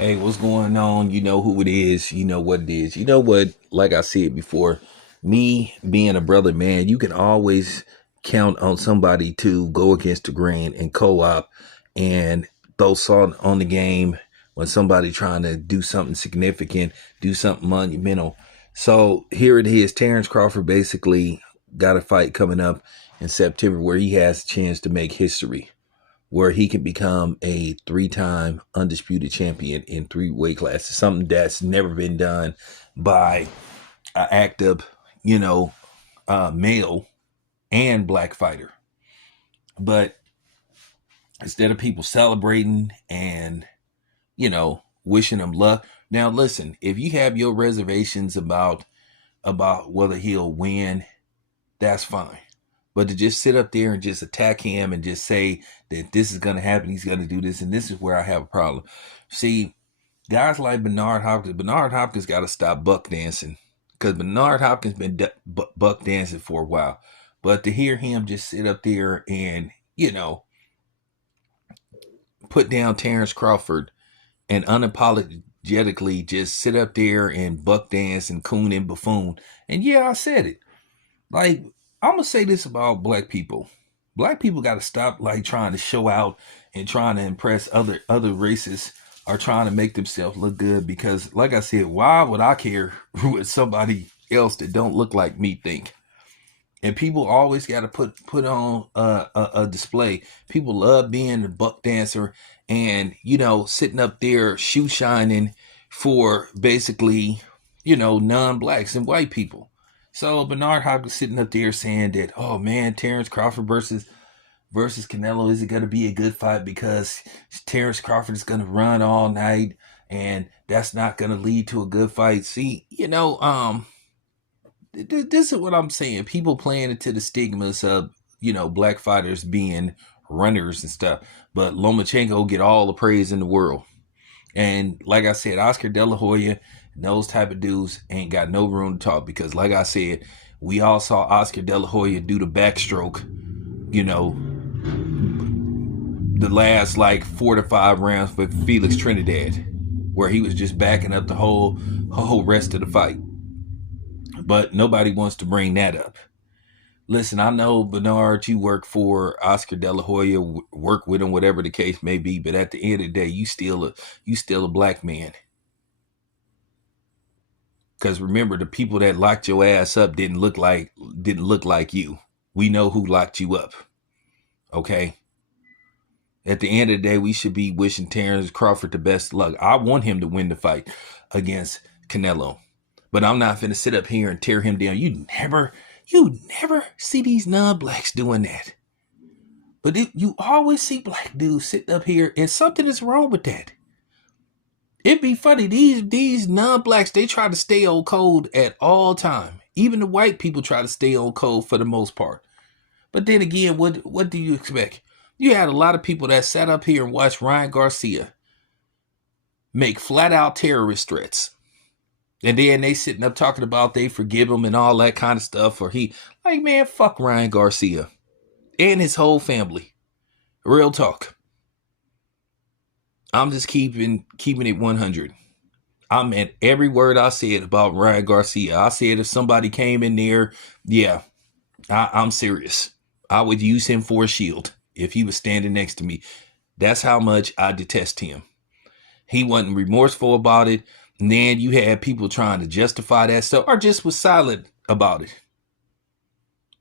Hey, what's going on? You know who it is. You know what it is. You know what? Like I said before, me being a brother, man, you can always count on somebody to go against the grain and co-op and throw salt on the game when somebody trying to do something significant, do something monumental. So here it is. Terence Crawford basically got a fight coming up in September where he has a chance to make history, where he can become a three-time undisputed champion in three weight classes, something that's never been done by an active, you know, male and black fighter. But instead of people celebrating and, wishing him luck, now listen, if you have your reservations about whether he'll win, that's fine. But to just sit up there and just attack him and just say that this is going to happen, he's going to do this, and this is where I have a problem. See, guys like Bernard Hopkins got to stop buck dancing, because Bernard Hopkins been buck dancing for a while. But to hear him just sit up there and, put down Terence Crawford and unapologetically just sit up there and buck dance and coon and buffoon. And yeah, I said it. Like, I'm gonna say this about black people. Black people got to stop like trying to show out and trying to impress other races, or trying to make themselves look good. Because, like I said, why would I care what somebody else that don't look like me think? And people always got to put on a display. People love being a buck dancer and sitting up there shoe shining for basically non-blacks and white people. So Bernard Hopkins sitting up there saying that, oh man, Terence Crawford versus Canelo, is it going to be a good fight because Terence Crawford is going to run all night and that's not going to lead to a good fight. See, this is what I'm saying. People playing into the stigmas of, black fighters being runners and stuff. But Lomachenko get all the praise in the world. And like I said, Oscar De La Hoya and those type of dudes ain't got no room to talk, because like I said, we all saw Oscar De La Hoya do the backstroke, the last like 4 to 5 rounds for Felix Trinidad, where he was just backing up the whole rest of the fight. But nobody wants to bring that up. Listen, I know, Bernard, you work for Oscar De La Hoya, work with him, whatever the case may be. But at the end of the day, you still a black man. Because remember, the people that locked your ass up didn't look like you. We know who locked you up. Okay. At the end of the day, we should be wishing Terence Crawford the best luck. I want him to win the fight against Canelo. But I'm not finna sit up here and tear him down. You never see these non-blacks doing that. But you always see black dudes sitting up here, and something is wrong with that. It'd be funny. These non-blacks, they try to stay on code at all time. Even the white people try to stay on code for the most part. But then again, what do you expect? You had a lot of people that sat up here and watched Ryan Garcia make flat out terrorist threats. And then they sitting up talking about they forgive him and all that kind of stuff. Or man, fuck Ryan Garcia and his whole family. Real talk. I'm just keeping it 100. I meant every word I said about Ryan Garcia. I said if somebody came in there, yeah, I'm serious. I would use him for a shield if he was standing next to me. That's how much I detest him. He wasn't remorseful about it. And then you had people trying to justify that stuff, or just was silent about it.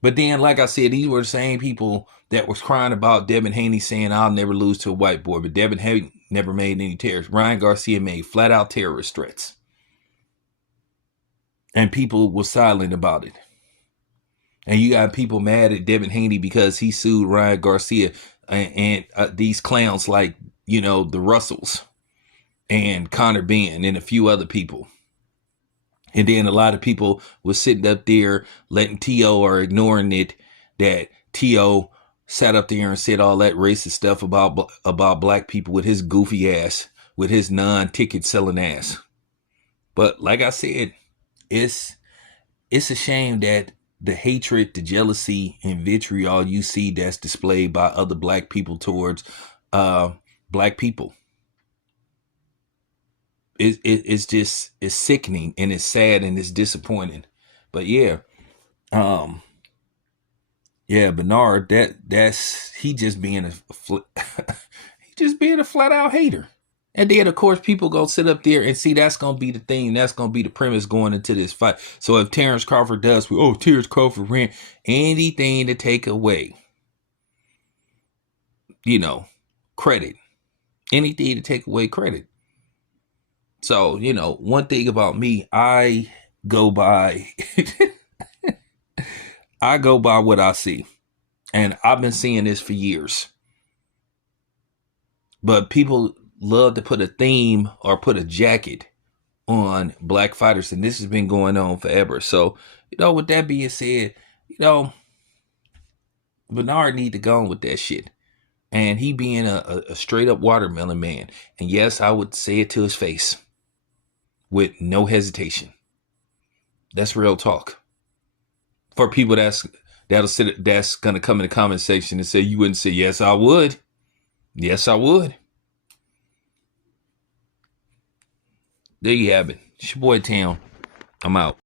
But then, like I said, these were the same people that was crying about Devin Haney saying, I'll never lose to a white boy. But Devin Haney never made any terrorists. Ryan Garcia made flat out terrorist threats. And people were silent about it. And you got people mad at Devin Haney because he sued Ryan Garcia and these clowns like, the Russells and Connor Ben and a few other people. And then a lot of people was sitting up there letting T.O. or ignoring it, that T.O. sat up there and said all that racist stuff about black people with his goofy ass, with his non-ticket selling ass. But like I said, it's a shame that the hatred, the jealousy, and vitriol you see that's displayed by other black people towards black people. it's sickening and it's sad and it's disappointing. But yeah, um, yeah, Bernard, that's he just being he just being a flat out hater. And then of course people go sit up there and see that's gonna be the thing, that's gonna be the premise going into this fight. So if Terence Crawford does, Terence Crawford ran anything to take away, credit. Anything to take away credit. So, one thing about me, I go by I go by what I see. And I've been seeing this for years. But people love to put a theme or put a jacket on black fighters, and this has been going on forever. So, with that being said, Bernard need to go on with that shit. And he being a straight up watermelon man. And yes, I would say it to his face with no hesitation. That's real talk. For people that's gonna come in the comment section and say you wouldn't say, yes, I would. Yes, I would. There you have it. It's your boy Town. I'm out.